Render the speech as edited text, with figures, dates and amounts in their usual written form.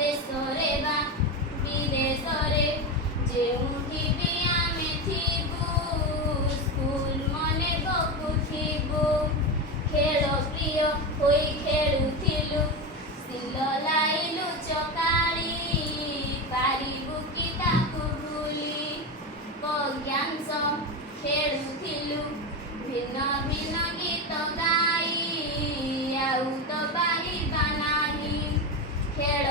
ଦେଶରେ ବା ବିଦେଶରେ ଯେଉଁଠି ବି ଆମେ ଥିବୁ ସ୍କୁଲ ମନେ ପକାଉଥିବୁ। ଖେଳ ପ୍ରିୟ ହୋଇ ଖେଳୁଥିଲୁ ସିଲ ଲାଇଲୁ ଚକାଳି ପାରିବୁ କି ତାକୁ ଭୁଲି। ବଜ୍ଞାଂଶ ଖେଳୁଥିଲୁ ଭିନ୍ନ ଭିନ୍ନ ଗୀତ ଗାଇ ଆଉ ତ ବାହିବା ନାହିଁ। ଖେଳ